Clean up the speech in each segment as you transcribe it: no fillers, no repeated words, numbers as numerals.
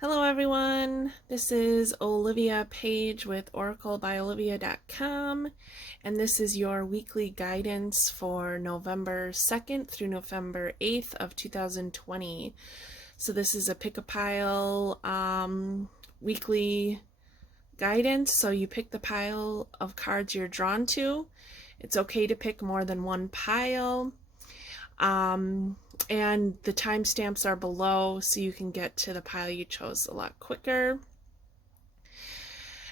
Hello everyone, this is Olivia Page with oraclebyolivia.com, and this is your weekly guidance for November 2nd through November 8th of 2020. So this is a pick-a-pile weekly guidance, so you pick the pile of cards you're drawn to. It's okay to pick more than one pile. And the timestamps are below so you can get to the pile you chose a lot quicker.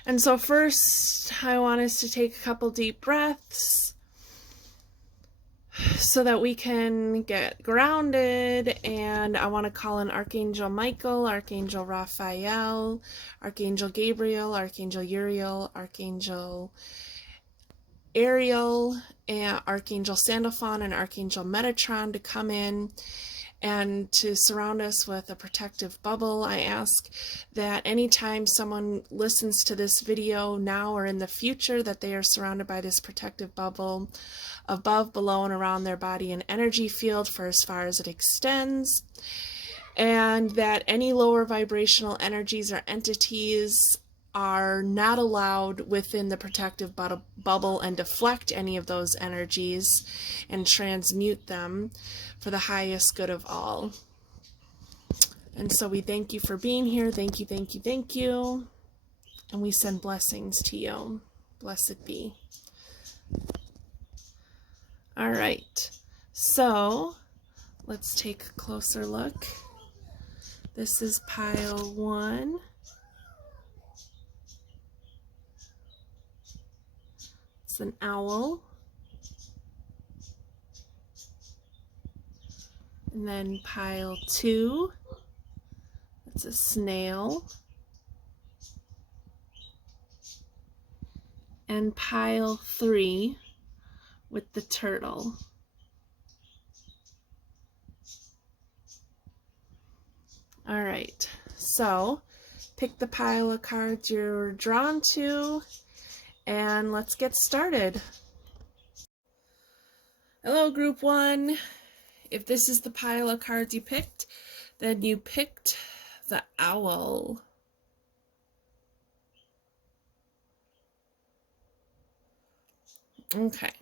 And so first, I want us to take a couple deep breaths so that we can get grounded. And I want to call in Archangel Michael, Archangel Raphael, Archangel Gabriel, Archangel Uriel, Archangel Ariel, and Archangel Sandalphon and Archangel Metatron to come in and to surround us with a protective bubble. I ask that anytime someone listens to this video now or in the future, that they are surrounded by this protective bubble above, below, and around their body and energy field for as far as it extends, and that any lower vibrational energies or entities are not allowed within the protective bubble and deflect any of those energies and transmute them for the highest good of all. And so we thank you for being here. Thank you, thank you, thank you. And we send blessings to you. Blessed be. All right. So let's take a closer look. This is pile 1. An owl, and then pile 2, that's a snail, and pile 3 with the turtle. All right, so pick the pile of cards you're drawn to, and let's get started. Hello, Group 1. If this is the pile of cards you picked, then you picked the owl. Okay.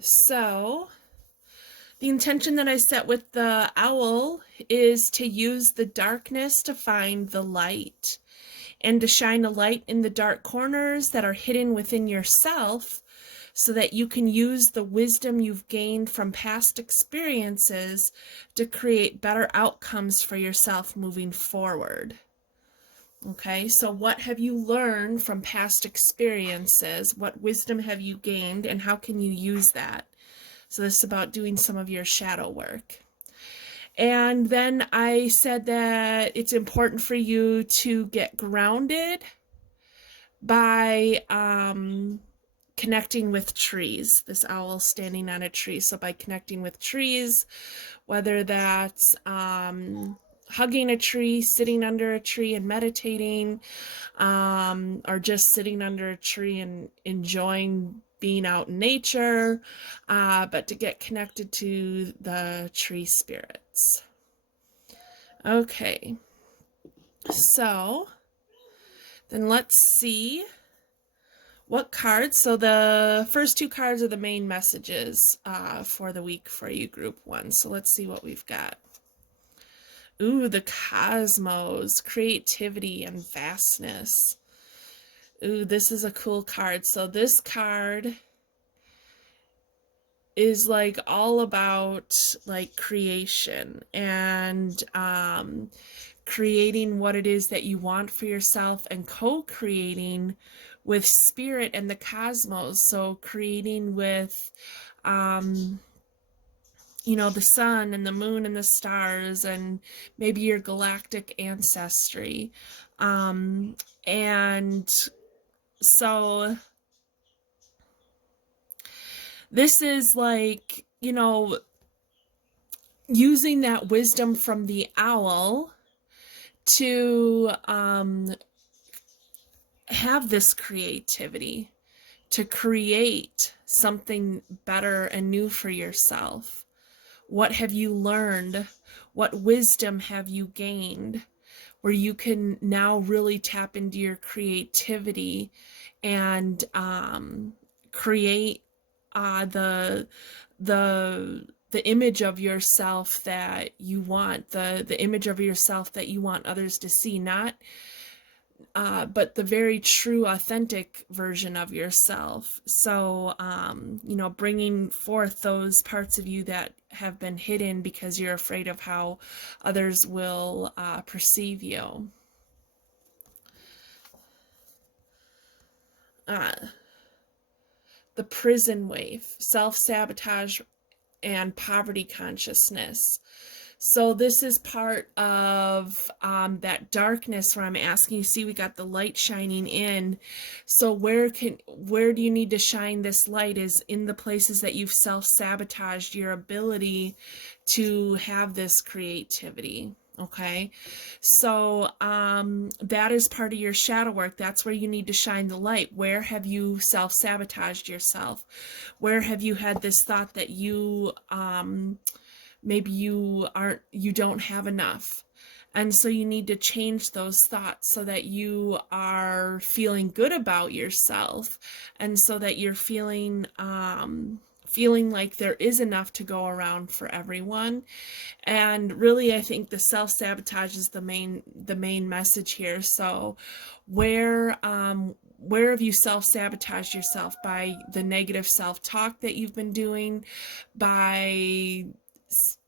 So, the intention that I set with the owl is to use the darkness to find the light, and to shine a light in the dark corners that are hidden within yourself so that you can use the wisdom you've gained from past experiences to create better outcomes for yourself moving forward. Okay, so what have you learned from past experiences? What wisdom have you gained, and how can you use that? So this is about doing some of your shadow work. And then I said that it's important for you to get grounded by connecting with trees. This owl standing on a tree. So by connecting with trees, whether that's hugging a tree, sitting under a tree and meditating, or just sitting under a tree and enjoying being out in nature, but to get connected to the tree spirits. Okay, so then let's see what cards. So the first 2 cards are the main messages for the week for you, Group 1. So let's see what we've got. Ooh, the cosmos, creativity and vastness. Ooh, this is a cool card. So this card is like all about like creation and creating what it is that you want for yourself, and co-creating with spirit and the cosmos. So creating with you know, the sun and the moon and the stars, and maybe your galactic ancestry. And so this is like, you know, using that wisdom from the owl to have this creativity, to create something better and new for yourself. What have you learned? What wisdom have you gained? where you can now really tap into your creativity and create the image of yourself that you want, the image of yourself that you want others to see, not but the very true, authentic version of yourself. So, you know, bringing forth those parts of you that have been hidden because you're afraid of how others will perceive you. The prison wave, self-sabotage and poverty consciousness. So this is part of that darkness where I'm asking you, see, we got the light shining in. So where do you need to shine this light is in the places that you've self-sabotaged your ability to have this creativity. Okay, so that is part of your shadow work. That's where you need to shine the light. Where have you self-sabotaged yourself? Where have you had this thought that you maybe you don't have enough? And so you need to change those thoughts so that you are feeling good about yourself, and so that you're feeling like there is enough to go around for everyone. And really, I think the self-sabotage is the main message here. So where have you self-sabotaged yourself? By the negative self-talk that you've been doing, by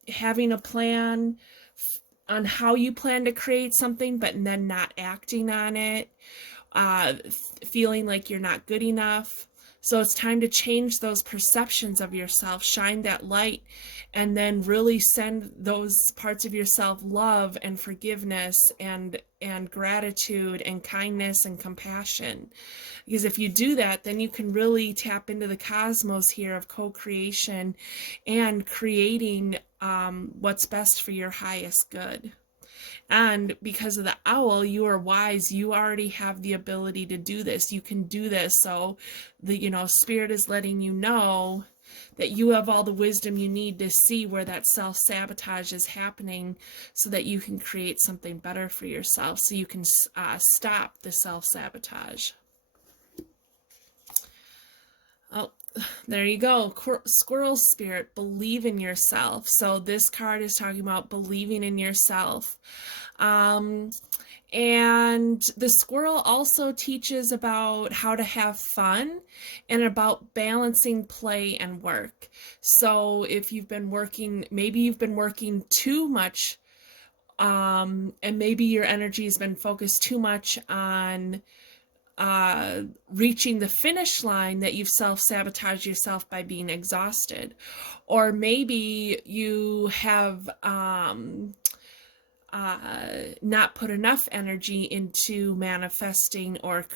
having a plan on how you plan to create something but then not acting on it, feeling like you're not good enough. So it's time to change those perceptions of yourself, shine that light, and then really send those parts of yourself love and forgiveness and gratitude and kindness and compassion. Because if you do that, then you can really tap into the cosmos here of co-creation and creating what's best for your highest good. And because of the owl, you are wise. You already have the ability to do this. You can do this. So the, you know, spirit is letting you know that you have all the wisdom you need to see where that self-sabotage is happening, so that you can create something better for yourself, so you can stop the self-sabotage. Oh, there you go. Squirrel spirit, believe in yourself. So this card is talking about believing in yourself. And the squirrel also teaches about how to have fun and about balancing play and work. So if you've been working, maybe you've been working too much, and maybe your energy has been focused too much on reaching the finish line, that you've self-sabotaged yourself by being exhausted. Or maybe you have not put enough energy into manifesting or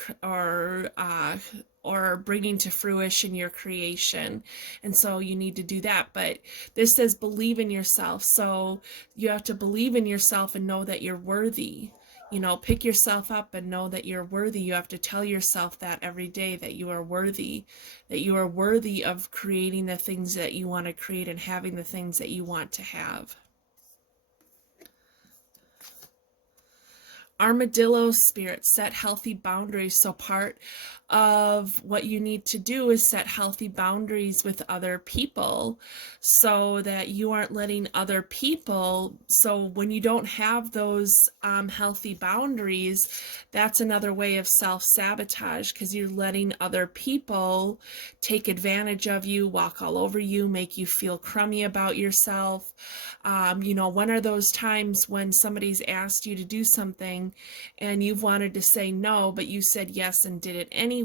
bringing to fruition your creation, and so you need to do that. But this says believe in yourself, so you have to believe in yourself and know that you're worthy. You know, pick yourself up and know that you're worthy. You have to tell yourself that every day, that you are worthy, of creating the things that you want to create and having the things that you want to have. Armadillo spirit, set healthy boundaries. So part of what you need to do is set healthy boundaries with other people, so that you aren't letting other people, so when you don't have those healthy boundaries, that's another way of self-sabotage, because you're letting other people take advantage of you, walk all over you, make you feel crummy about yourself. You know, when are those times when somebody's asked you to do something and you've wanted to say no, but you said yes and did it anyway?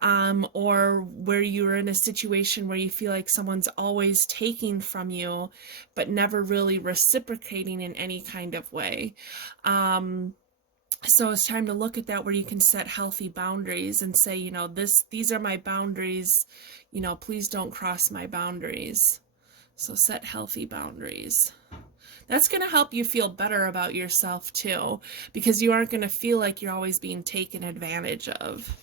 Or where you're in a situation where you feel like someone's always taking from you, but never really reciprocating in any kind of way. So it's time to look at that, where you can set healthy boundaries and say, you know, these are my boundaries, you know, please don't cross my boundaries. So set healthy boundaries. That's going to help you feel better about yourself too, because you aren't going to feel like you're always being taken advantage of.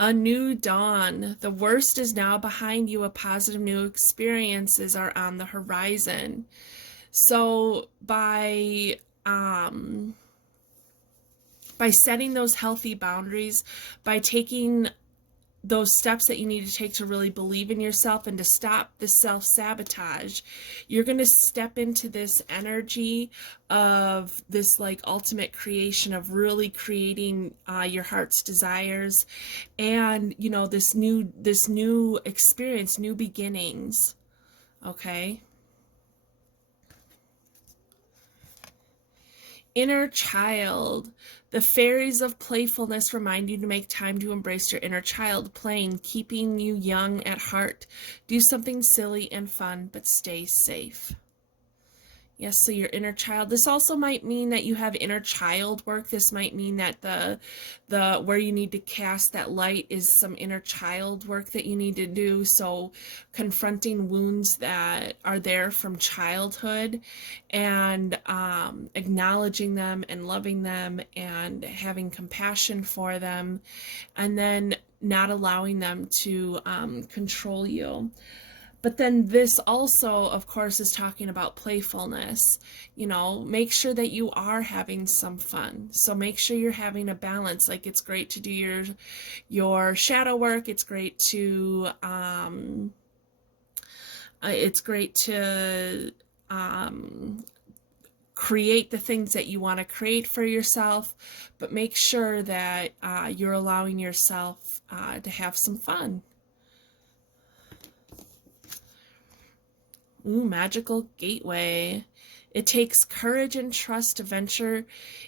A new dawn. The worst is now behind you. A positive new experiences are on the horizon. So by setting those healthy boundaries, by taking those steps that you need to take to really believe in yourself and to stop the self-sabotage, you're going to step into this energy of this like ultimate creation of really creating your heart's desires, and you know, this new experience, new beginnings. Okay. Inner child. The fairies of playfulness remind you to make time to embrace your inner child, playing, keeping you young at heart. Do something silly and fun, but stay safe. Yes, so your inner child. This also might mean that you have inner child work. This might mean that the where you need to cast that light is some inner child work that you need to do. So confronting wounds that are there from childhood, and acknowledging them and loving them and having compassion for them, and then not allowing them to control you. But then this also, of course, is talking about playfulness. You know, make sure that you are having some fun. So make sure you're having a balance. Like, it's great to do your shadow work. It's great to create the things that you want to create for yourself, but make sure that you're allowing yourself to have some fun. Ooh, magical gateway. It takes courage and trust to venture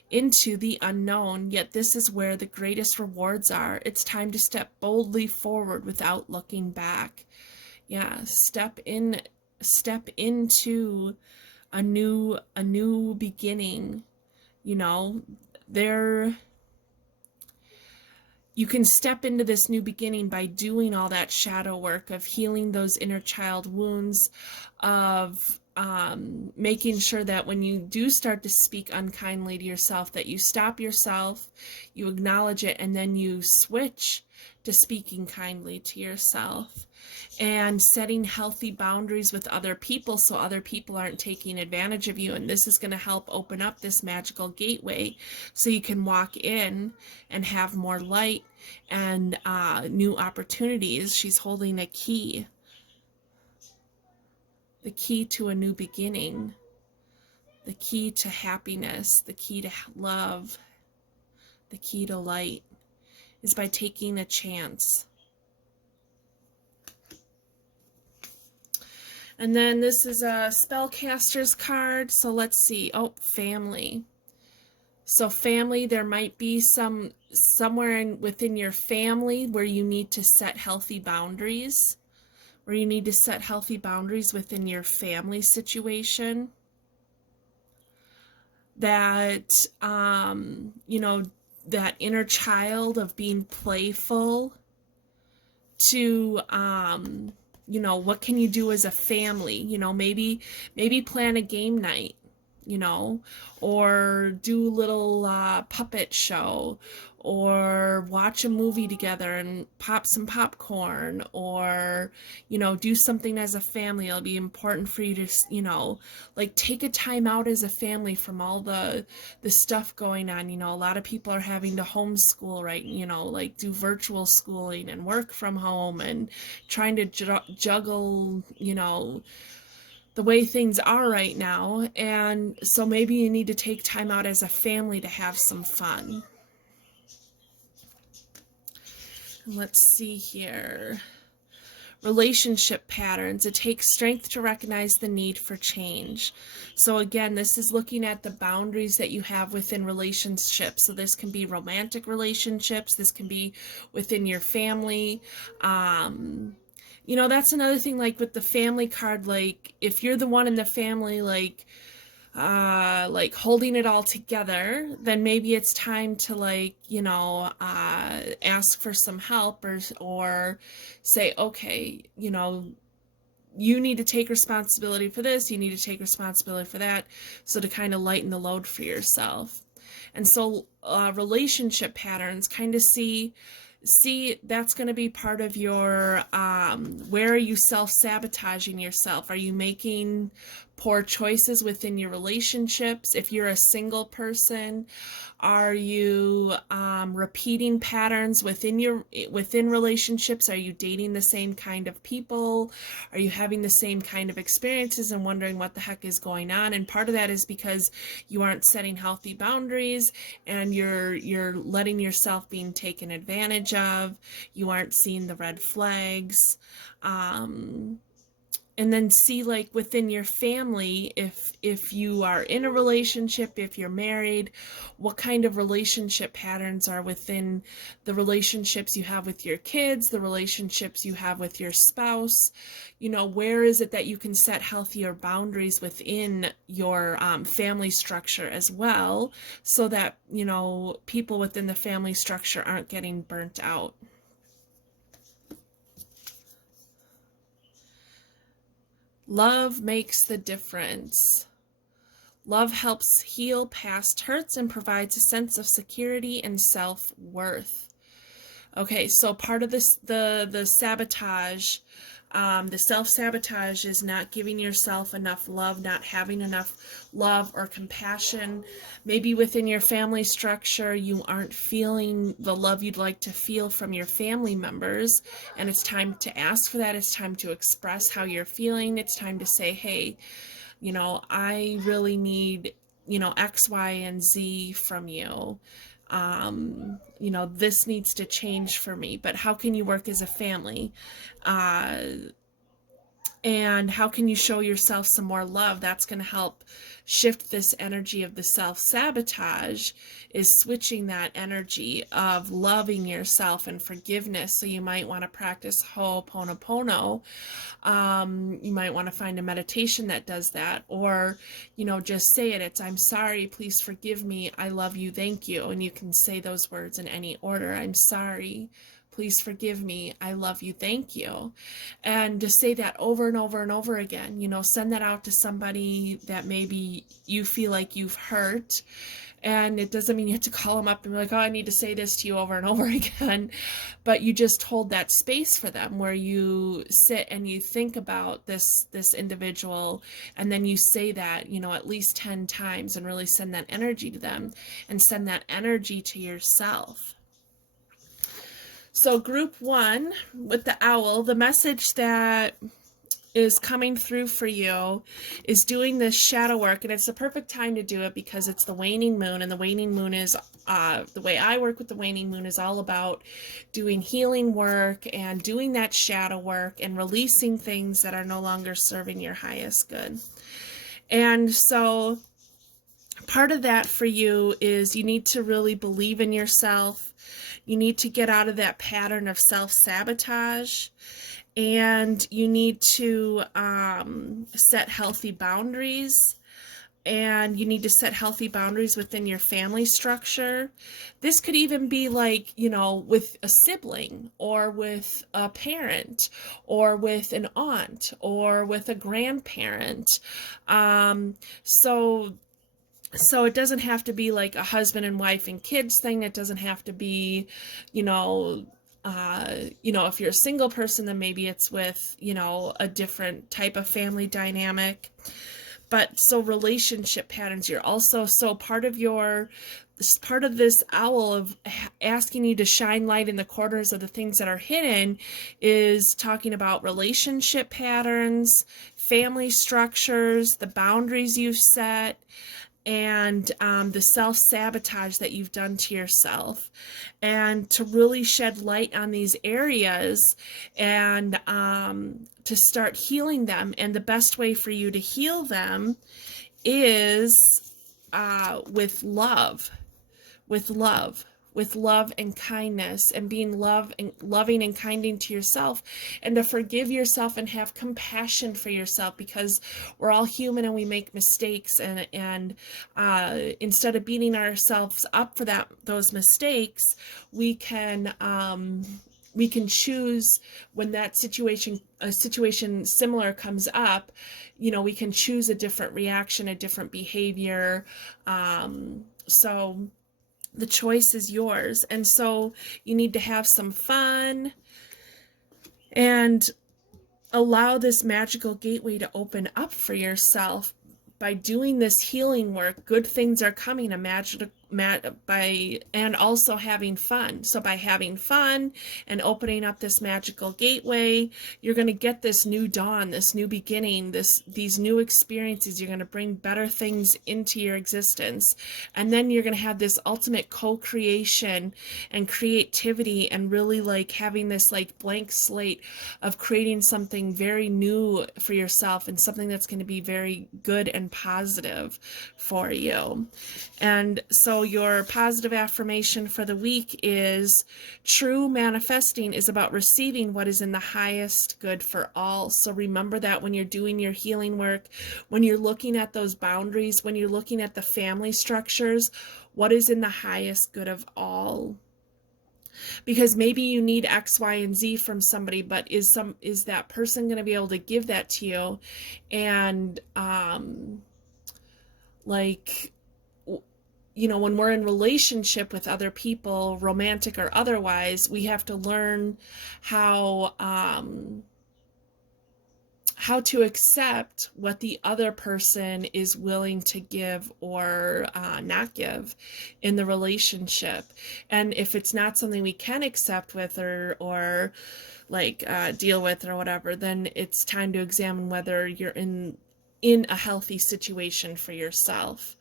into the unknown, yet this is where the greatest rewards are. It's time to step boldly forward without looking back. Yeah, step into a new beginning. You know, you can step into this new beginning by doing all that shadow work of healing those inner child wounds, of making sure that when you do start to speak unkindly to yourself, that you stop yourself, you acknowledge it, and then you switch to speaking kindly to yourself, and setting healthy boundaries with other people so other people aren't taking advantage of you. And this is going to help open up this magical gateway so you can walk in and have more light and new opportunities. She's holding a key. The key to a new beginning, the key to happiness, the key to love, the key to light is by taking a chance. And then this is a spellcaster's card. So let's see. Oh, family. So family, there might be somewhere within your family where you need to set healthy boundaries. Where you need to set healthy boundaries within your family situation. That, you know, that inner child of being playful to, you know, what can you do as a family? You know, maybe plan a game night, you know, or do a little puppet show, or watch a movie together and pop some popcorn, or, you know, do something as a family. It'll be important for you to, you know, like take a time out as a family from all the stuff going on. You know, a lot of people are having to homeschool, right? You know, like do virtual schooling and work from home and trying to juggle, you know, the way things are right now. And so maybe you need to take time out as a family to have some fun. Let's see here. Relationship patterns. It takes strength to recognize the need for change. So again, this is looking at the boundaries that you have within relationships. So this can be romantic relationships. This can be within your family. You know, that's another thing, like with the family card, like if you're the one in the family, like holding it all together, then maybe it's time to, like, you know, ask for some help, or say, okay, you know, you need to take responsibility for this, you need to take responsibility for that, so to kind of lighten the load for yourself. And so relationship patterns, kind of see that's going to be part of your, where are you self-sabotaging yourself? Are you making poor choices within your relationships? If you're a single person, are you repeating patterns within relationships? Are you dating the same kind of people? Are you having the same kind of experiences and wondering what the heck is going on? And part of that is because you aren't setting healthy boundaries, and you're letting yourself being taken advantage of. You aren't seeing the red flags. And then see, like, within your family, if you are in a relationship, if you're married, what kind of relationship patterns are within the relationships you have with your kids, the relationships you have with your spouse. You know, where is it that you can set healthier boundaries within your family structure as well, so that, you know, people within the family structure aren't getting burnt out. Love makes the difference. Love helps heal past hurts and provides a sense of security and self-worth. Okay, so part of this, the sabotage, the self-sabotage is not giving yourself enough love, not having enough love or compassion. Maybe within your family structure, you aren't feeling the love you'd like to feel from your family members, and it's time to ask for that. It's time to express how you're feeling. It's time to say, hey, you know, I really need, you know, X, Y, and Z from you. You know, this needs to change for me, but how can you work as a family? And how can you show yourself some more love? That's going to help shift this energy of the self-sabotage, is switching that energy of loving yourself and forgiveness. So you might want to practice Ho'oponopono. You might want to find a meditation that does that, or, you know, just say it. It's, I'm sorry, please forgive me, I love you, thank you. And you can say those words in any order. I'm sorry, please forgive me, I love you, thank you. And to say that over and over and over again, you know, send that out to somebody that maybe you feel like you've hurt. And it doesn't mean you have to call them up and be like, oh, I need to say this to you over and over again. But you just hold that space for them, where you sit and you think about this individual, and then you say that, you know, at least 10 times, and really send that energy to them, and send that energy to yourself. So group 1 with the owl, the message that is coming through for you is doing this shadow work, and it's the perfect time to do it because it's the waning moon, and the waning moon is, the way I work with the waning moon is all about doing healing work and doing that shadow work and releasing things that are no longer serving your highest good. And so part of that for you is you need to really believe in yourself. You need to get out of that pattern of self-sabotage, and you need to set healthy boundaries, and you need to set healthy boundaries within your family structure. This could even be like, you know, with a sibling, or with a parent, or with an aunt, or with a grandparent. So it doesn't have to be like a husband and wife and kids thing. It doesn't have to be, you know, if you're a single person, then maybe it's with, you know, a different type of family dynamic. But so relationship patterns, you're also, so part of this owl of asking you to shine light in the corners of the things that are hidden is talking about relationship patterns, family structures, the boundaries you've set, and the self-sabotage that you've done to yourself, and to really shed light on these areas, and to start healing them. And the best way for you to heal them is with love and kindness, and being loving and kind to yourself, and to forgive yourself and have compassion for yourself, because we're all human and we make mistakes, and instead of beating ourselves up for those mistakes, we can choose, when a situation similar comes up, you know, we can choose a different reaction, a different behavior. So the choice is yours. And so you need to have some fun. And allow this magical gateway to open up for yourself. By doing this healing work, good things are coming. And also having fun. So by having fun and opening up this magical gateway, you're going to get this new dawn, this new beginning, these new experiences. You're going to bring better things into your existence. And then you're going to have this ultimate co-creation and creativity, and really like having this like blank slate of creating something very new for yourself, and something that's going to be very good and positive for you. And so your positive affirmation for the week is: true manifesting is about receiving what is in the highest good for all. So remember that when you're doing your healing work, when you're looking at those boundaries, when you're looking at the family structures, what is in the highest good of all? Because maybe you need X, Y, and Z from somebody, but is that person going to be able to give that to you? And like, you know, when we're in relationship with other people, romantic or otherwise, we have to learn how to accept what the other person is willing to give or not give in the relationship. And if it's not something we can accept with or like deal with or whatever, then it's time to examine whether you're in a healthy situation for yourself.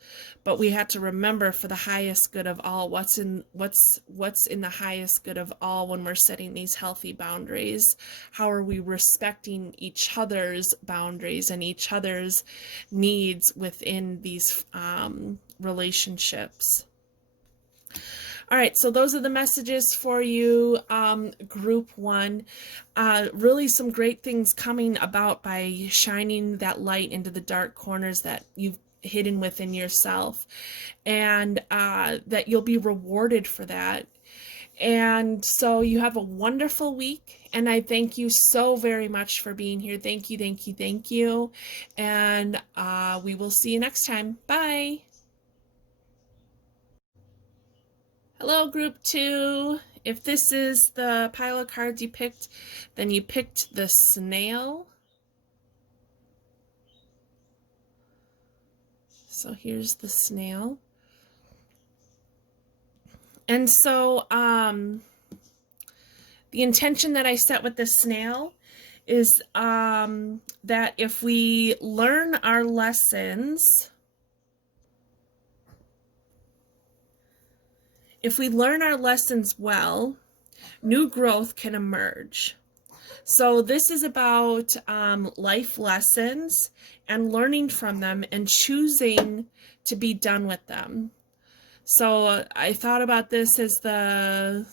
But we have to remember, for the highest good of all, what's in the highest good of all when we're setting these healthy boundaries. How are we respecting each other's boundaries and each other's needs within these relationships? All right, so those are the messages for you, group 1. Really some great things coming about by shining that light into the dark corners that you've hidden within yourself, and that you'll be rewarded for that. And so you have a wonderful week, and I thank you so very much for being here. Thank you, thank you, thank you. And we will see you next time. Bye. Hello, group 2. If this is the pile of cards you picked, then you picked the snail. So here's the snail. And so the intention that I set with the snail is that if we learn our lessons, well, new growth can emerge. So this is about life lessons and learning from them and choosing to be done with them. So I thought about this as the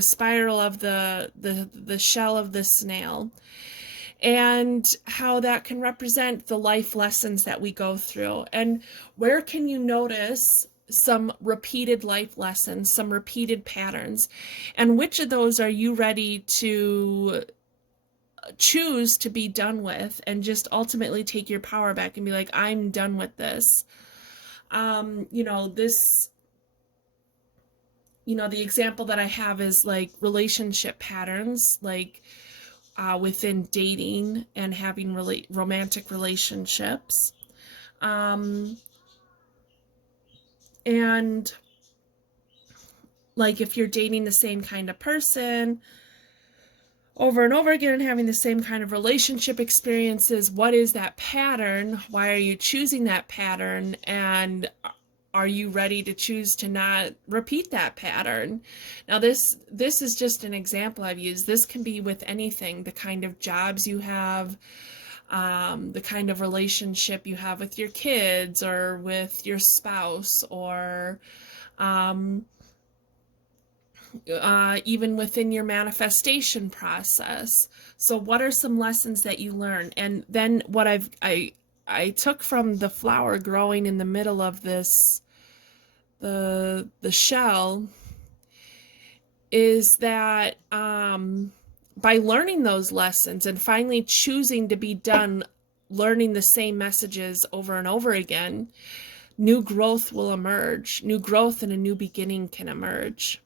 spiral of the shell of the snail, and how that can represent the life lessons that we go through. And where can you notice some repeated life lessons, some repeated patterns, and which of those are you ready to choose to be done with and just ultimately take your power back and be like, I'm done with this. The example that I have is like relationship patterns, like within dating and having romantic relationships. And like if you're dating the same kind of person over and over again and having the same kind of relationship experiences, what is that pattern? Why are you choosing that pattern? And are you ready to choose to not repeat that pattern? Now, this is just an example I've used. This can be with anything, the kind of jobs you have, the kind of relationship you have with your kids or with your spouse, or even within your manifestation process. So what are some lessons that you learn? And then what I took from the flower growing in the middle of this, the shell, is that by learning those lessons and finally choosing to be done learning the same messages over and over again, new growth will emerge. New growth and a new beginning can emerge.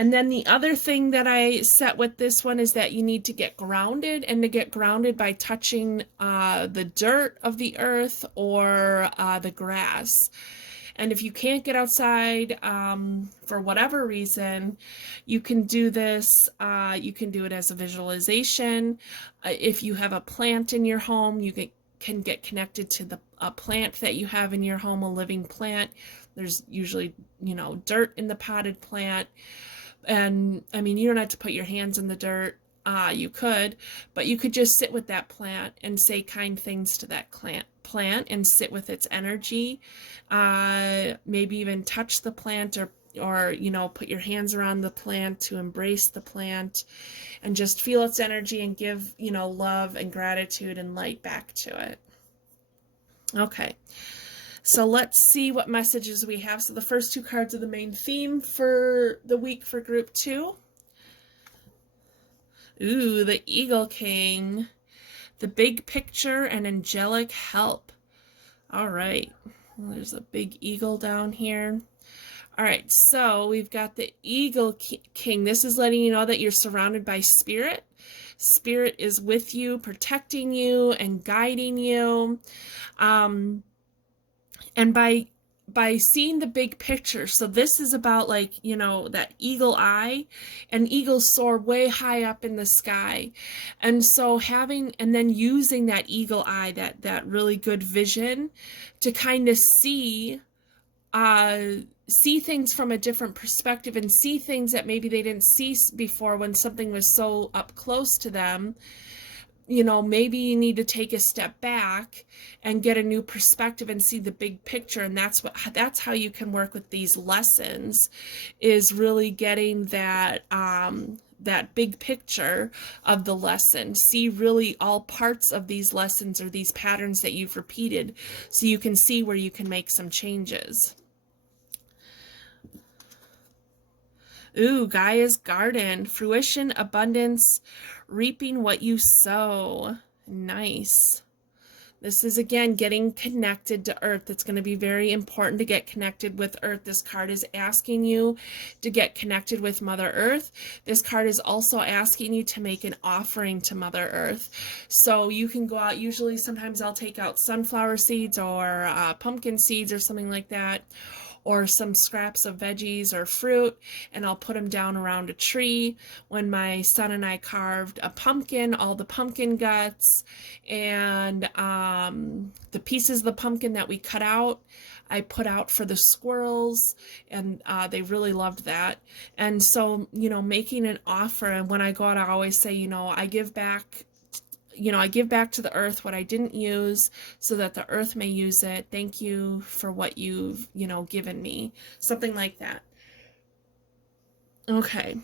And then the other thing that I set with this one is that you need to get grounded, and to get grounded by touching the dirt of the earth or the grass. And if you can't get outside for whatever reason, you can do this. You can do it as a visualization. If you have a plant in your home, you can get connected to the plant that you have in your home, a living plant. There's usually, dirt in the potted plant. And I mean, you don't have to put your hands in the dirt. You could, but you could just sit with that plant and say kind things to that plant and sit with its energy. Maybe even touch the plant or put your hands around the plant to embrace the plant and just feel its energy and give, love and gratitude and light back to it. Okay. So let's see what messages we have. So the first 2 cards are the main theme for the week for group 2. Ooh, the Eagle King. The big picture and angelic help. All right. Well, there's a big eagle down here. All right, so we've got the Eagle King. This is letting you know that you're surrounded by spirit. Spirit is with you, protecting you and guiding you. And by seeing the big picture, so this is about that eagle eye, and eagles soar way high up in the sky. And so and then using that eagle eye, that really good vision to kind of see things from a different perspective and see things that maybe they didn't see before when something was so up close to them. Maybe you need to take a step back and get a new perspective and see the big picture. And that's how you can work with these lessons, is really getting that big picture of the lesson. See really all parts of these lessons or these patterns that you've repeated, so you can see where you can make some changes. Ooh, Gaia's Garden. Fruition, abundance, reaping what you sow. Nice. This is, again, getting connected to Earth. It's going to be very important to get connected with Earth. This card is asking you to get connected with Mother Earth. This card is also asking you to make an offering to Mother Earth. So you can go out. Usually, sometimes I'll take out sunflower seeds or pumpkin seeds or something like that, or some scraps of veggies or fruit, and I'll put them down around a tree. When my son and I carved a pumpkin, all the pumpkin guts and the pieces of the pumpkin that we cut out, I put out for the squirrels, and they really loved that. And so, making an offer, and when I go out, I always say, I give back to the earth what I didn't use so that the earth may use it. Thank you for what you've, given me. Something like that. Okay.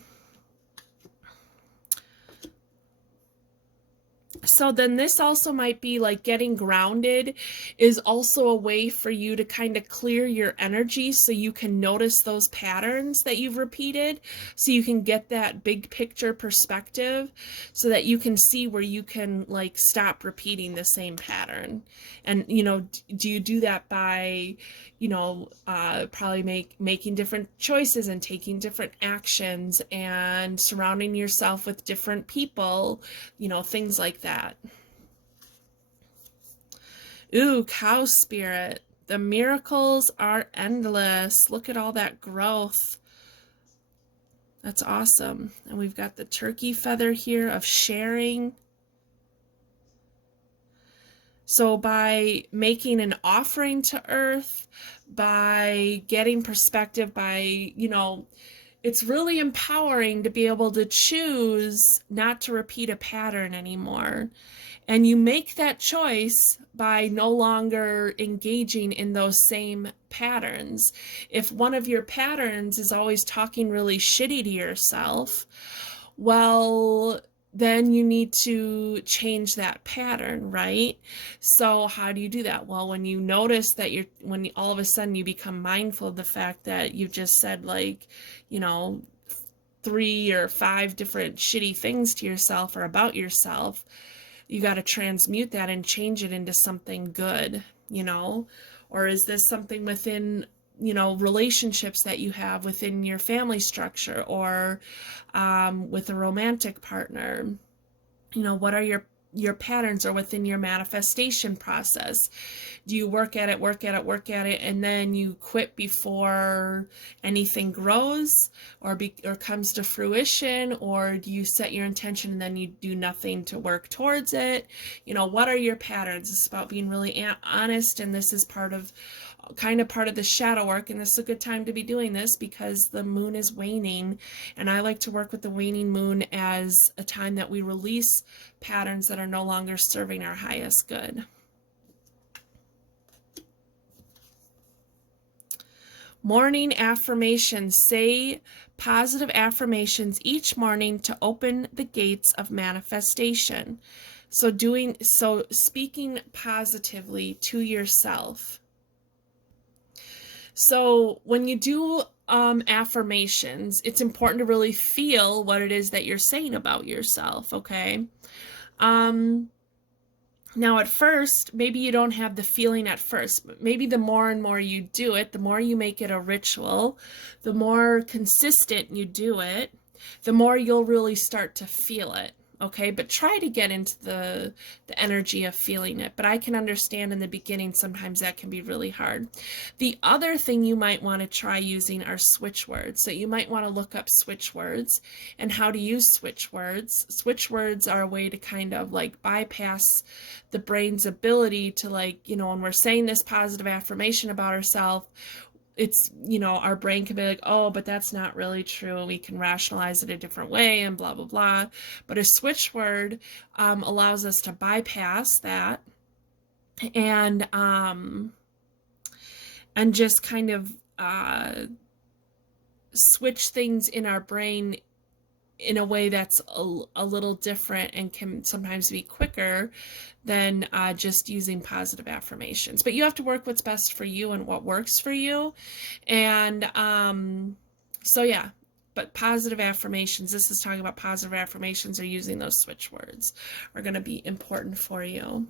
So then this also might be like getting grounded is also a way for you to kind of clear your energy so you can notice those patterns that you've repeated, so you can get that big picture perspective, so that you can see where you can stop repeating the same pattern. And, do you do that by, probably making different choices and taking different actions and surrounding yourself with different people, things like that. Ooh, cow spirit. The miracles are endless. Look at all that growth. That's awesome. And we've got the turkey feather here of sharing. So by making an offering to Earth, by getting perspective, by, it's really empowering to be able to choose not to repeat a pattern anymore. And you make that choice by no longer engaging in those same patterns. If one of your patterns is always talking really shitty to yourself, well, then you need to change that pattern, right? So how do you do that? Well, when you notice that all of a sudden you become mindful of the fact that you just said 3 or 5 different shitty things to yourself or about yourself, you got to transmute that and change it into something good, Or is this something within relationships that you have within your family structure, or with a romantic partner. What are your patterns, or within your manifestation process? Do you work at it, and then you quit before anything grows or comes to fruition? Or do you set your intention and then you do nothing to work towards it? What are your patterns? It's about being really honest, and this is part of the shadow work, and this is a good time to be doing this because the moon is waning, and I like to work with the waning moon as a time that we release patterns that are no longer serving our highest good. Morning affirmations. Say positive affirmations each morning to open the gates of manifestation. So speaking positively to yourself. So when you do affirmations, it's important to really feel what it is that you're saying about yourself, okay? Now at first, maybe you don't have the feeling at first, but maybe the more and more you do it, the more you make it a ritual, the more consistent you do it, the more you'll really start to feel it. Okay, but try to get into the energy of feeling it. But I can understand in the beginning, sometimes that can be really hard. The other thing you might want to try using are switch words. So you might want to look up switch words and how to use switch words. Switch words are a way to kind of like bypass the brain's ability to, like, when we're saying this positive affirmation about ourselves, it's, our brain can be like, oh, but that's not really true. We can rationalize it a different way and blah, blah, blah. But a switch word allows us to bypass that and just kind of switch things in our brain in a way that's a little different and can sometimes be quicker than just using positive affirmations. But you have to work what's best for you and what works for you. And so yeah, but positive affirmations, this is talking about positive affirmations, or using those switch words, are going to be important for you.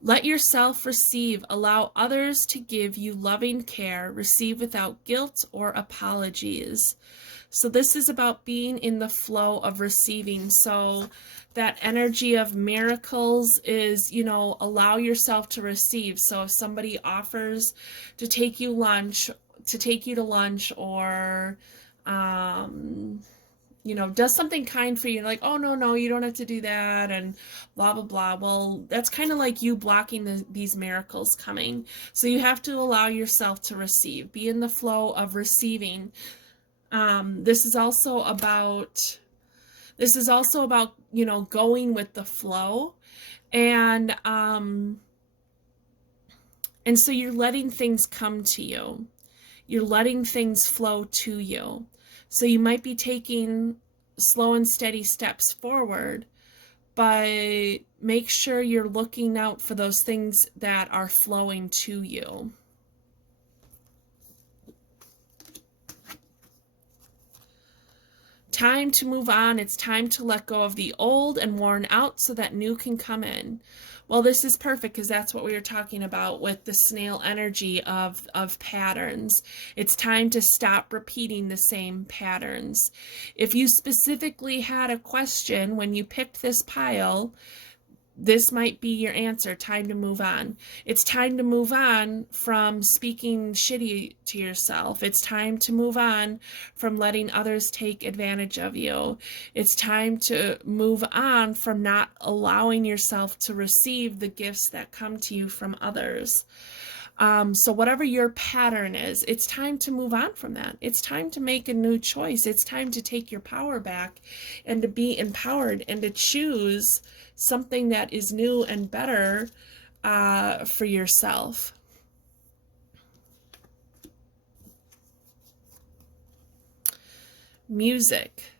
Let yourself receive. Allow others to give you loving care. Receive without guilt or apologies. So this is about being in the flow of receiving. So that energy of miracles is, allow yourself to receive. So if somebody offers to take you to lunch, or does something kind for you, like, oh, no, you don't have to do that, and blah, blah, blah. Well, that's kind of like you blocking these miracles coming. So you have to allow yourself to receive, be in the flow of receiving. This is also about, going with the flow. And so you're letting things come to you. You're letting things flow to you. So you might be taking slow and steady steps forward, but make sure you're looking out for those things that are flowing to you. Time to move on. It's time to let go of the old and worn out so that new can come in. Well, this is perfect because that's what we were talking about with the snail energy of patterns. It's time to stop repeating the same patterns. If you specifically had a question when you picked this pile, this might be your answer. Time to move on. It's time to move on from speaking shitty to yourself. It's time to move on from letting others take advantage of you. It's time to move on from not allowing yourself to receive the gifts that come to you from others. So whatever your pattern is, it's time to move on from that. It's time to make a new choice. It's time to take your power back and to be empowered and to choose something that is new and better for yourself. Music.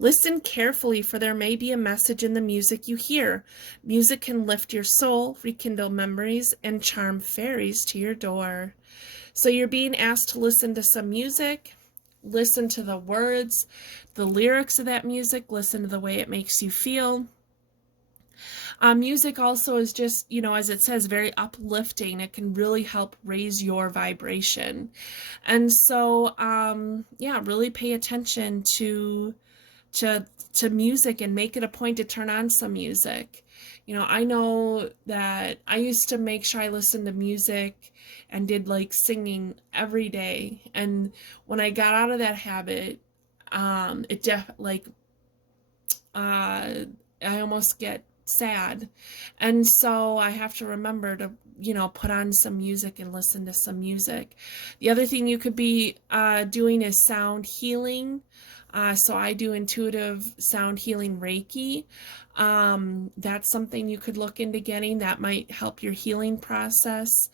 Listen carefully, for there may be a message in the music you hear. Music can lift your soul, rekindle memories, and charm fairies to your door. So you're being asked to listen to some music, listen to the words, the lyrics of that music, listen to the way it makes you feel. Music also is just, as it says, very uplifting. It can really help raise your vibration. And so, yeah, really pay attention to to music and make it a point to turn on some music. I know that I used to make sure I listened to music and did like singing every day. And when I got out of that habit, it like uh, I almost get sad. And so I have to remember to, put on some music and listen to some music. The other thing you could be doing is sound healing. So I do intuitive sound healing Reiki. That's something you could look into getting. That might help your healing process.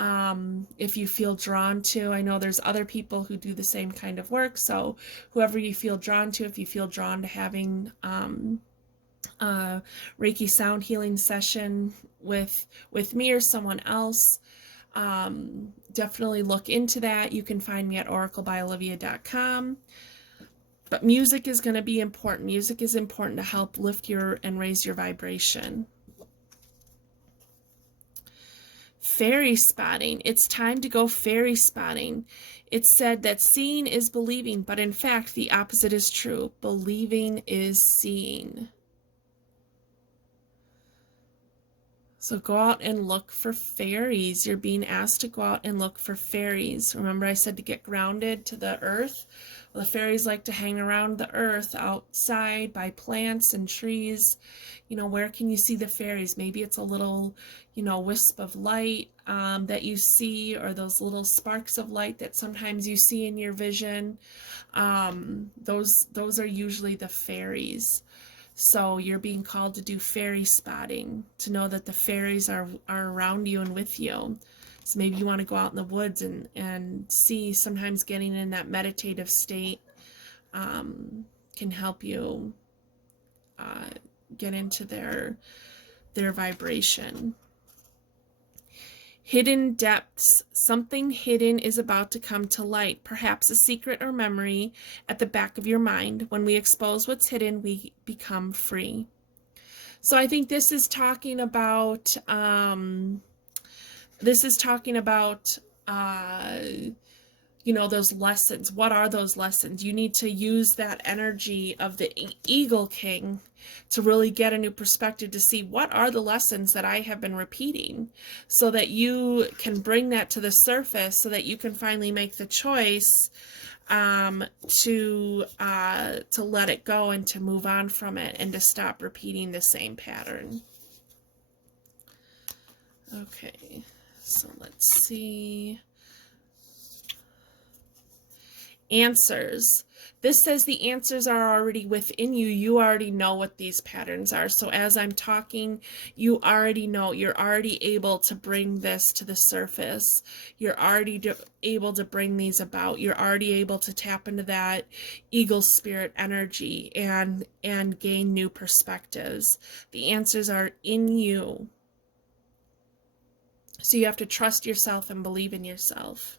If you feel drawn to, I know there's other people who do the same kind of work. So whoever you feel drawn to, if you feel drawn to having Reiki sound healing session with me or someone else, definitely look into that. You can find me at oraclebyolivia.com. But music is going to be important. Music is important to help lift your and raise your vibration. Fairy spotting. It's time to go fairy spotting. It's said that seeing is believing, but in fact, the opposite is true. Believing is seeing. So go out and look for fairies. You're being asked to go out and look for fairies. Remember I said to get grounded to the earth? Well, the fairies like to hang around the earth outside by plants and trees. Where can you see the fairies? Maybe it's a little, wisp of light that you see, or those little sparks of light that sometimes you see in your vision. Those are usually the fairies. So you're being called to do fairy spotting, to know that the fairies are around you and with you. So maybe you want to go out in the woods and see. Sometimes getting in that meditative state can help you get into their vibration. Hidden depths. Something hidden is about to come to light, perhaps a secret or memory at the back of your mind. When we expose what's hidden, we become free. So I think this is talking about those lessons. What are those lessons? You need to use that energy of the Eagle King to really get a new perspective, to see what are the lessons that I have been repeating, so that you can bring that to the surface, so that you can finally make the choice to let it go and to move on from it and to stop repeating the same pattern. Okay, so let's see. Answers. This says the answers are already within you. You already know what these patterns are. So as I'm talking, you already know. You're already able to bring this to the surface. You're already able to bring these about. You're already able to tap into that eagle spirit energy and gain new perspectives. The answers are in you. So you have to trust yourself and believe in yourself.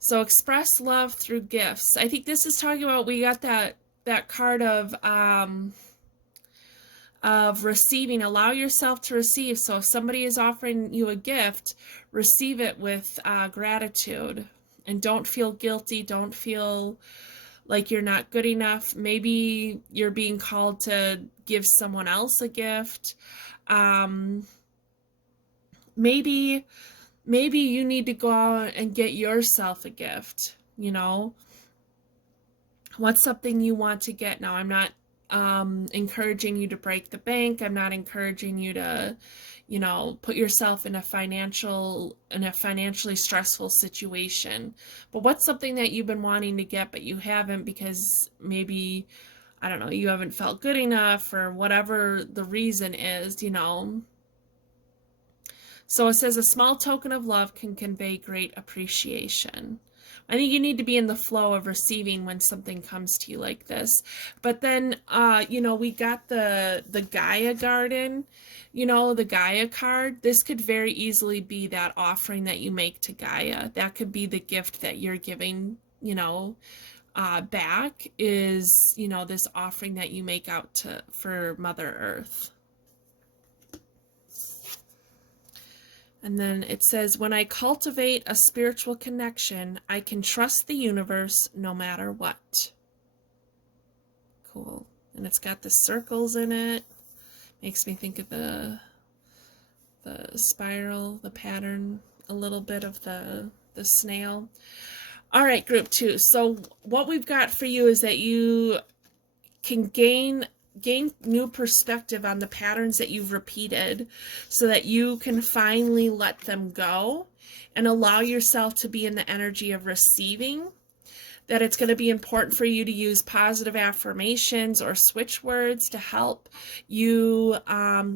So express love through gifts. I think this is talking about, we got that card of receiving. Allow yourself to receive. So if somebody is offering you a gift, receive it with gratitude, and don't feel guilty. Don't feel like you're not good enough. Maybe you're being called to give someone else a gift. Maybe you need to go out and get yourself a gift. What's something you want to get? Now, I'm not encouraging you to break the bank. I'm not encouraging you to, put yourself in a financially stressful situation. But what's something that you've been wanting to get, but you haven't, because maybe, I don't know, you haven't felt good enough, or whatever the reason is, So it says a small token of love can convey great appreciation. I think you need to be in the flow of receiving when something comes to you like this. But then, we got the Gaia garden, the Gaia card. This could very easily be that offering that you make to Gaia. That could be the gift that you're giving, back is, you know, this offering that you make out for Mother Earth. And then it says, when I cultivate a spiritual connection, I can trust the universe no matter what. Cool. And it's got the circles in it. Makes me think of the spiral, the pattern, a little bit of the snail. All right, group 2. So what we've got for you is that you can gain new perspective on the patterns that you've repeated so that you can finally let them go and allow yourself to be in the energy of receiving. That it's going to be important for you to use positive affirmations or switch words to help you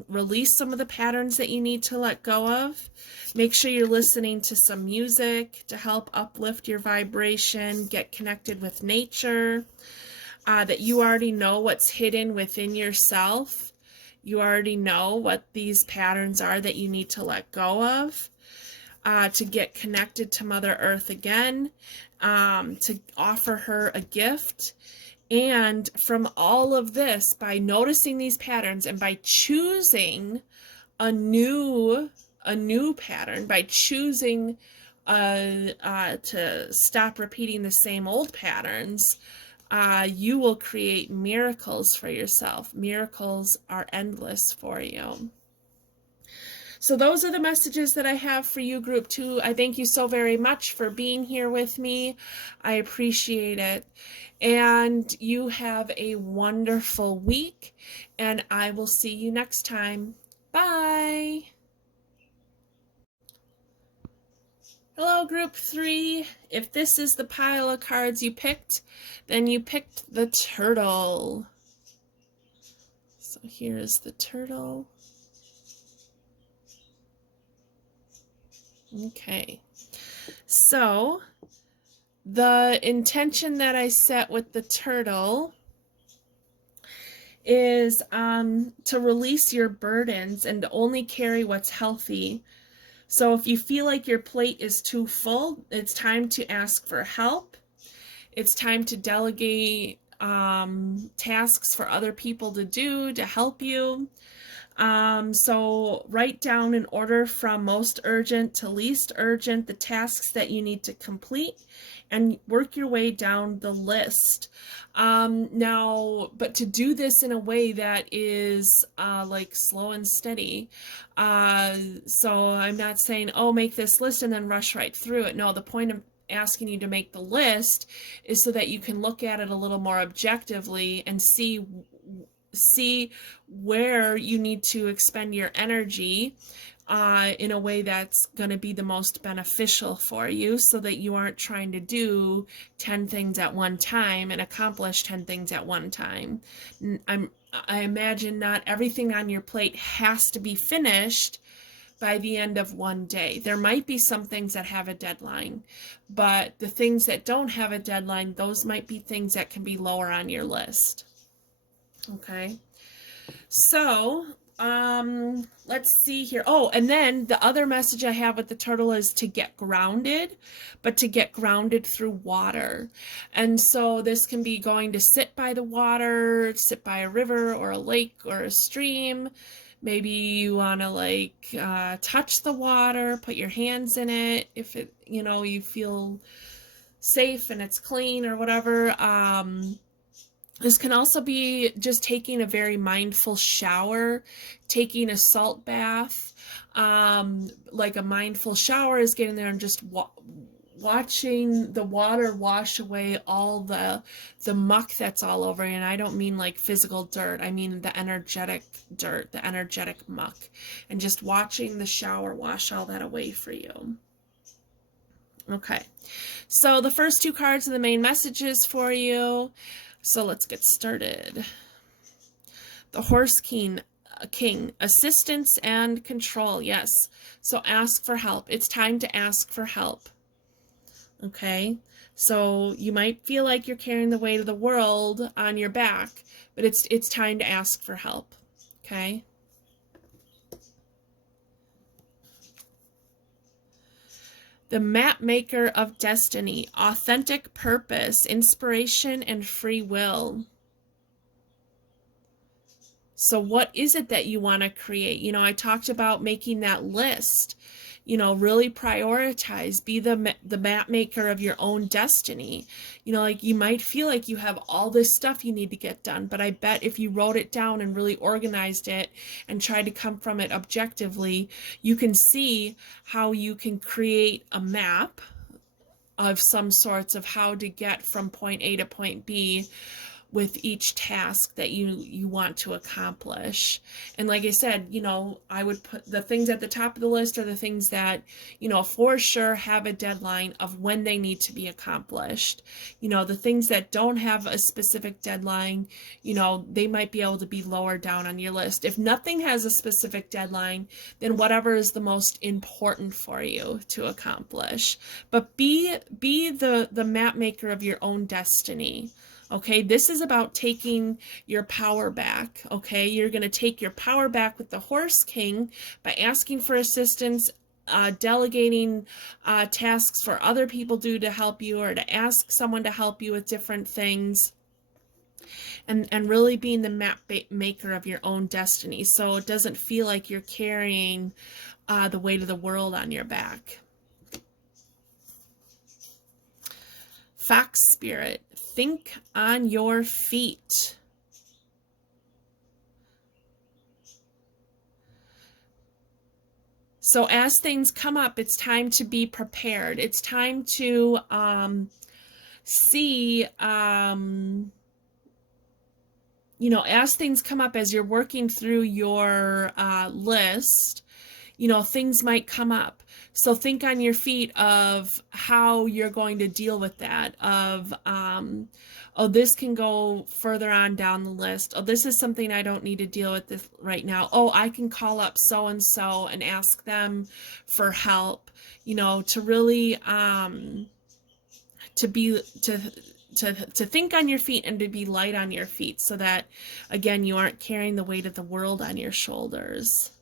release some of the patterns that you need to let go of. Make sure you're listening to some music to help uplift your vibration, get connected with nature. That you already know what's hidden within yourself. You already know what these patterns are that you need to let go of, to get connected to Mother Earth again, to offer her a gift. And from all of this, by noticing these patterns and by choosing a new pattern, by choosing to stop repeating the same old patterns, you will create miracles for yourself. Miracles are endless for you. So those are the messages that I have for you, group 2. I thank you so very much for being here with me. I appreciate it. And you have a wonderful week, and I will see you next time. Bye. Hello, group 3. If this is the pile of cards you picked, then you picked the turtle. So here is the turtle. Okay. So the intention that I set with the turtle is to release your burdens and to only carry what's healthy. So if you feel like your plate is too full, it's time to ask for help. It's time to delegate tasks for other people to do to help you. So write down in order from most urgent to least urgent the tasks that you need to complete and work your way down the list. But to do this in a way that is like slow and steady. So I'm not saying, oh, make this list and then rush right through it. No, the point of asking you to make the list is so that you can look at it a little more objectively and see where you need to expend your energy in a way that's going to be the most beneficial for you, so that you aren't trying to do 10 things at one time and accomplish 10 things at one time. I imagine not everything on your plate has to be finished by the end of one day. There might be some things that have a deadline, but the things that don't have a deadline, those might be things that can be lower on your list. Okay, so let's see here. Oh, and then the other message I have with the turtle is to get grounded, but to get grounded through water. And so this can be going to sit by the water, sit by a river or a lake or a stream. Maybe you want to like touch the water, put your hands in it if it, you know, you feel safe and it's clean or whatever. This can also be just taking a very mindful shower, taking a salt bath. Like a mindful shower is getting there and just watching the water wash away all the muck that's all over you. And I don't mean like physical dirt. I mean the energetic dirt, the energetic muck. And just watching the shower wash all that away for you. Okay, so the first 2 cards are the main messages for you. So let's get started. The Horse King, assistance and control. Yes. So ask for help. It's time to ask for help. Okay. So you might feel like you're carrying the weight of the world on your back, but it's time to ask for help. Okay. The map maker of destiny, authentic purpose, inspiration, and free will. So what is it that you want to create? You know, I talked about making that list. You know, really prioritize, be the map maker of your own destiny. You know, like you might feel like you have all this stuff you need to get done, but I bet if you wrote it down and really organized it and tried to come from it objectively, you can see how you can create a map of some sorts of how to get from point A to point B with each task that you want to accomplish. And like I said, you know, I would put the things at the top of the list are the things that, you know, for sure have a deadline of when they need to be accomplished. You know, the things that don't have a specific deadline, you know, they might be able to be lower down on your list. If nothing has a specific deadline, then whatever is the most important for you to accomplish. But be the map maker of your own destiny. Okay, this is about taking your power back. Okay, you're going to take your power back with the Horse King by asking for assistance, delegating tasks for other people to help you, or to ask someone to help you with different things, and really being the map maker of your own destiny. So it doesn't feel like you're carrying the weight of the world on your back. Fox spirit, think on your feet. So as things come up, it's time to be prepared. It's time to see, you know, as things come up, as you're working through your list, you know, things might come up. So think on your feet of how you're going to deal with that, of, oh, this can go further on down the list. Oh, this is something I don't need to deal with this right now. Oh, I can call up so-and-so and ask them for help, you know, to really, to think on your feet and to be light on your feet so that, again, you aren't carrying the weight of the world on your shoulders.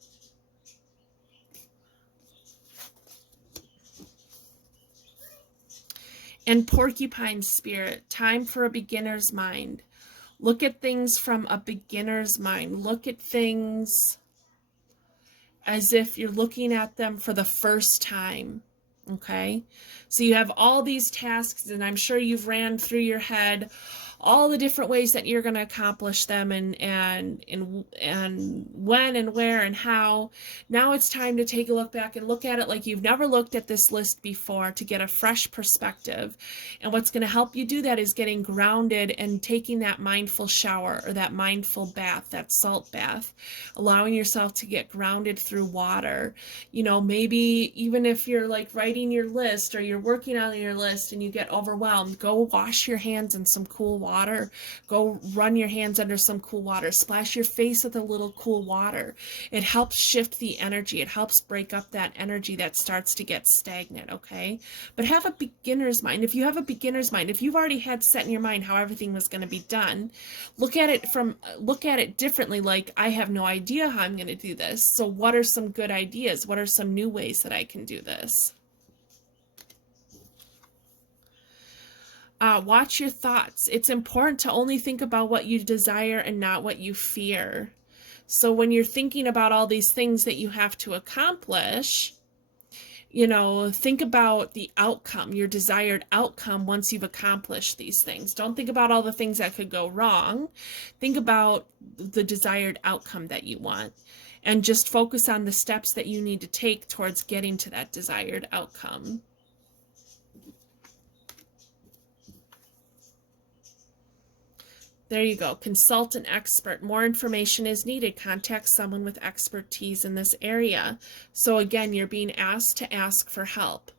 And porcupine spirit, time for a beginner's mind. Look at things from a beginner's mind. Look at things as if you're looking at them for the first time. Okay? So you have all these tasks, and I'm sure you've ran through your head all the different ways that you're going to accomplish them, and when and where and how. Now it's time to take a look back and look at it like you've never looked at this list before, to get a fresh perspective. And what's going to help you do that is getting grounded and taking that mindful shower, or that mindful bath, that salt bath, allowing yourself to get grounded through water. You know, maybe even if you're like writing your list or you're working on your list and you get overwhelmed, go wash your hands in some cool water. Go run your hands under some cool water. Splash your face with a little cool water. It helps shift the energy. It helps break up that energy that starts to get stagnant, okay? But have a beginner's mind. If you have a beginner's mind, if you've already had set in your mind how everything was going to be done, look at it differently, like, I have no idea how I'm going to do this. So what are some good ideas? What are some new ways that I can do this? Watch your thoughts. It's important to only think about what you desire and not what you fear. So when you're thinking about all these things that you have to accomplish, you know, think about the outcome, your desired outcome once you've accomplished these things. Don't think about all the things that could go wrong. Think about the desired outcome that you want, and just focus on the steps that you need to take towards getting to that desired outcome. There you go. Consult an expert. More information is needed. Contact someone with expertise in this area. So again, you're being asked to ask for help.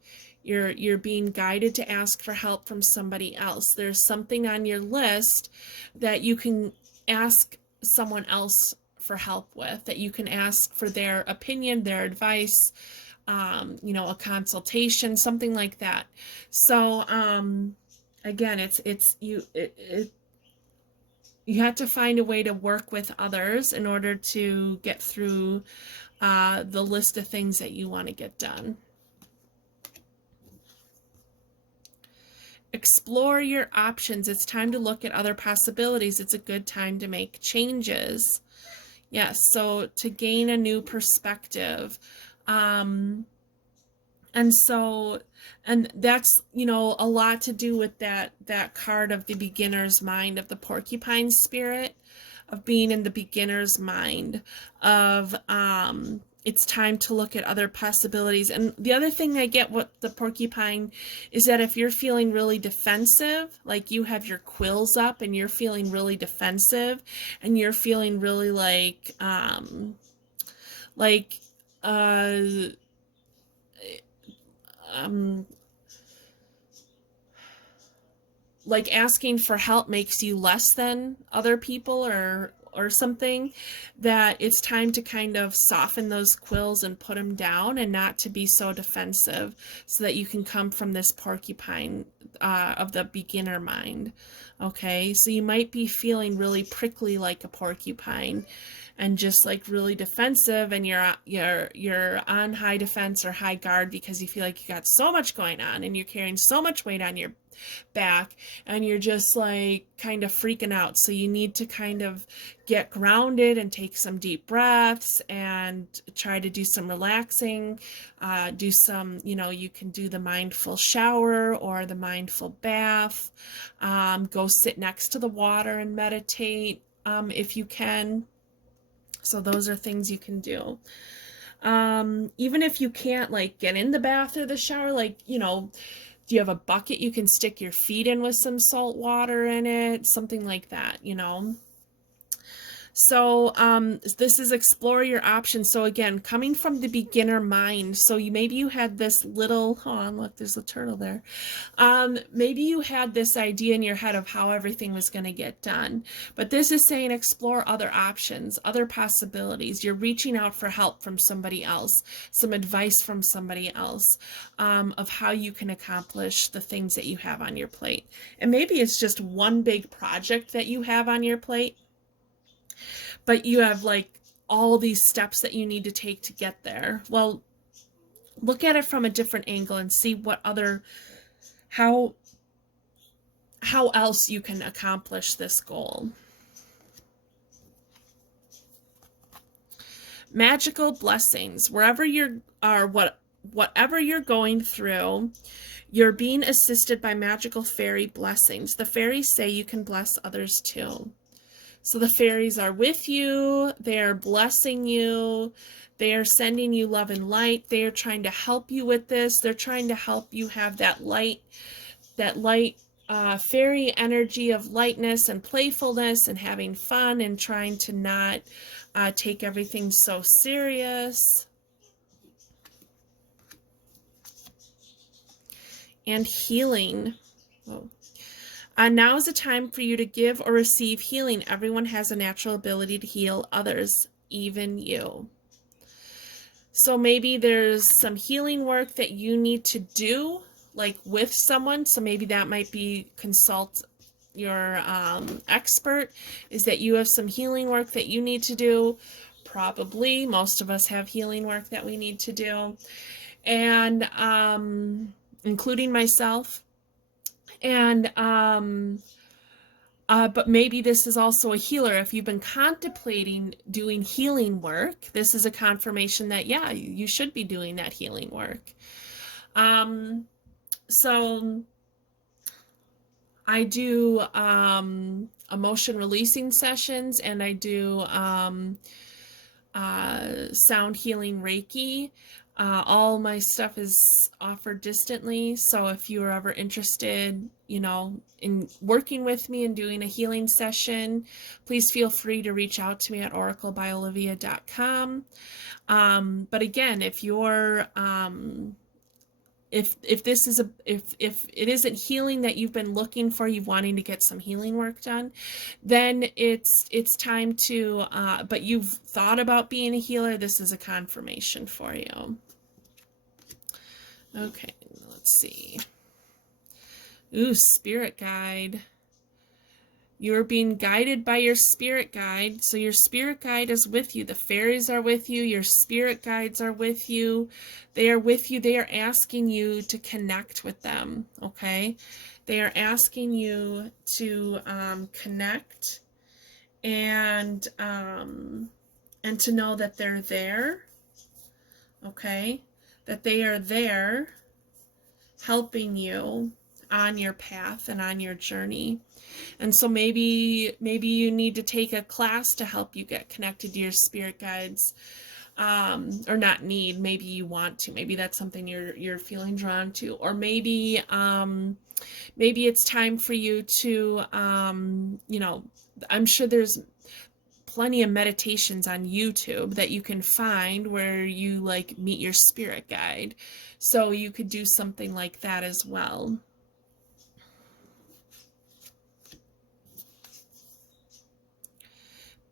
You're being guided to ask for help from somebody else. There's something on your list that you can ask someone else for help with, that you can ask for their opinion, their advice, you know, a consultation, something like that. So again, you have to find a way to work with others in order to get through the list of things that you want to get done. explore your options. It's time to look at other possibilities. It's a good time to make changes. Yes, so to gain a new perspective. And that's, you know, a lot to do with that card of the beginner's mind, of the porcupine spirit, of being in the beginner's mind, of it's time to look at other possibilities. And the other thing I get with the porcupine is that if you're feeling really defensive, like you have your quills up and you're feeling really defensive and you're feeling really like like asking for help makes you less than other people or something, that it's time to kind of soften those quills and put them down and not to be so defensive, so that you can come from this porcupine of the beginner mind. Okay, so you might be feeling really prickly like a porcupine and just like really defensive, and you're on high defense or high guard because you feel like you got so much going on and you're carrying so much weight on your back and you're just like kind of freaking out. So you need to kind of get grounded and take some deep breaths and try to do some relaxing, do some, you know, you can do the mindful shower or the mindful bath, go sit next to the water and meditate if you can. So those are things you can do. Even if you can't like get in the bath or the shower, like, you know, do you have a bucket you can stick your feet in with some salt water in it? Something like that, you know. So this is explore your options. So again, coming from the beginner mind. So maybe you had this little, hold on, look, there's a turtle there. Maybe you had this idea in your head of how everything was going to get done. But this is saying explore other options, other possibilities. You're reaching out for help from somebody else, some advice from somebody else, of how you can accomplish the things that you have on your plate. And maybe it's just one big project that you have on your plate, but you have like all these steps that you need to take to get there. Well, look at it from a different angle and see what other, how else you can accomplish this goal. Magical blessings. Wherever you are, whatever you're going through, you're being assisted by magical fairy blessings. The fairies say you can bless others too. So the fairies are with you, they are blessing you, they are sending you love and light, they are trying to help you with this, they're trying to help you have that light fairy energy of lightness and playfulness and having fun and trying to not take everything so serious. And healing. Whoa. Now is the time for you to give or receive healing. Everyone has a natural ability to heal others, even you. So maybe there's some healing work that you need to do, like with someone. So maybe that might be consult your expert, is that you have some healing work that you need to do. Probably most of us have healing work that we need to do, and including myself. And but maybe this is also a healer. If you've been contemplating doing healing work, this is a confirmation that, yeah, you should be doing that healing work. So I do emotion releasing sessions, and I do sound healing Reiki. All my stuff is offered distantly, so if you are ever interested, you know, in working with me and doing a healing session, please feel free to reach out to me at oraclebyolivia.com. But again, if you're if this is if it isn't healing that you've been looking for, you wanting to get some healing work done, then it's time to but you've thought about being a healer, this is a confirmation for you. Okay, let's see. Ooh, spirit guide. You're being guided by your spirit guide. So your spirit guide is with you. The fairies are with you. Your spirit guides are with you. They are with you. They are asking you to connect with them, okay? They are asking you to connect and to know that they're there, okay? That they are there helping you on your path and on your journey. And so maybe you need to take a class to help you get connected to your spirit guides, or not need, maybe you want to, maybe that's something you're feeling drawn to, or maybe it's time for you to you know, I'm sure there's plenty of meditations on YouTube that you can find where you like meet your spirit guide, so you could do something like that as well.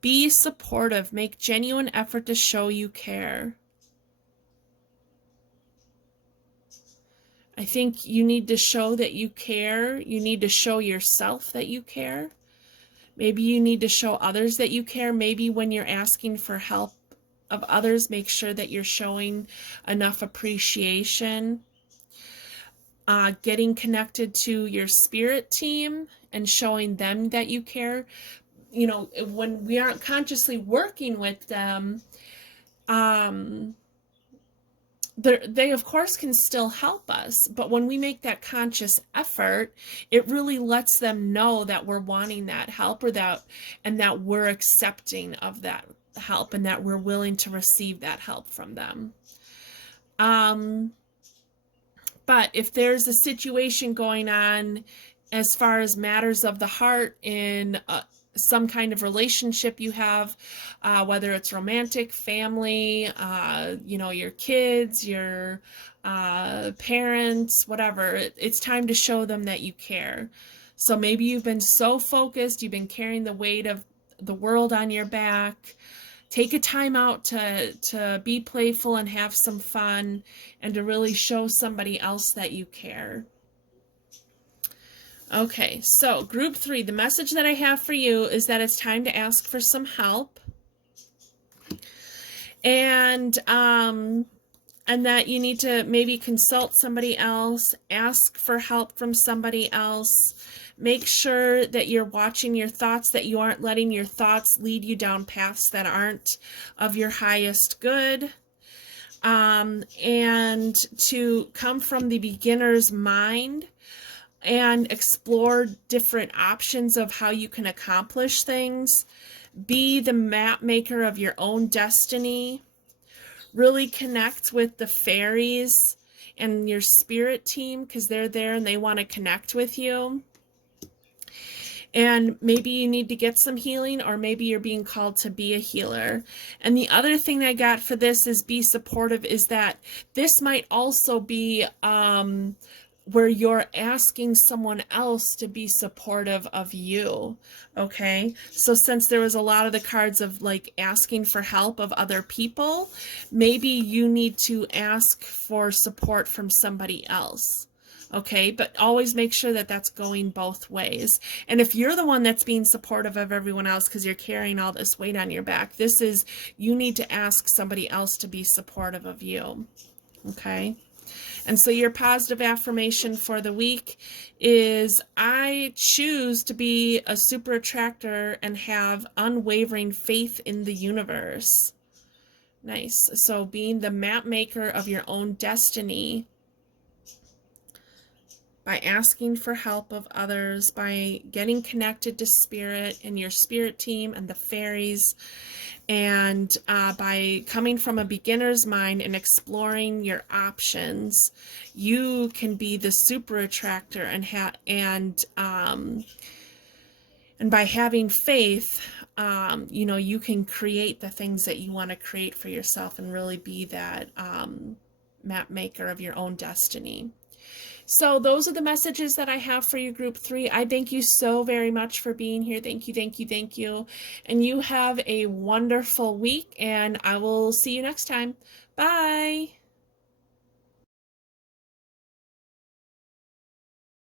Be supportive. Make genuine effort to show you care. I think you need to show that you care. You need to show yourself that you care. Maybe you need to show others that you care. Maybe when you're asking for help of others, make sure that you're showing enough appreciation. Getting connected to your spirit team and showing them that you care. You know, when we aren't consciously working with them, they of course can still help us, but when we make that conscious effort, it really lets them know that we're wanting that help, or that we're accepting of that help, and that we're willing to receive that help from them. But if there's a situation going on as far as matters of the heart in some kind of relationship you have, whether it's romantic, family, you know, your kids, your parents, whatever, it's time to show them that you care. So maybe you've been so focused, you've been carrying the weight of the world on your back. Take a time out to be playful and have some fun, and to really show somebody else that you care. Okay, so group 3, the message that I have for you is that it's time to ask for some help. And that you need to maybe consult somebody else, ask for help from somebody else. Make sure that you're watching your thoughts, that you aren't letting your thoughts lead you down paths that aren't of your highest good. And to come from the beginner's mind and explore different options of how you can accomplish things. Be the map maker of your own destiny. Really connect with the fairies and your spirit team, because they're there and they want to connect with you. And maybe you need to get some healing, or maybe you're being called to be a healer. And the other thing I got for this is be supportive, is that this might also be where you're asking someone else to be supportive of you, okay? So since there was a lot of the cards of like asking for help of other people, maybe you need to ask for support from somebody else, okay? But always make sure that that's going both ways. And if you're the one that's being supportive of everyone else because you're carrying all this weight on your back, this is, you need to ask somebody else to be supportive of you, okay? And so your positive affirmation for the week is, I choose to be a super attractor and have unwavering faith in the universe. Nice. So being the map maker of your own destiny by asking for help of others, by getting connected to spirit and your spirit team and the fairies, and by coming from a beginner's mind and exploring your options, you can be the super attractor, and by having faith, you know, you can create the things that you want to create for yourself and really be that map maker of your own destiny. So those are the messages that I have for you, group 3. I thank you so very much for being here. Thank you, thank you, thank you. And you have a wonderful week, and I will see you next time. Bye.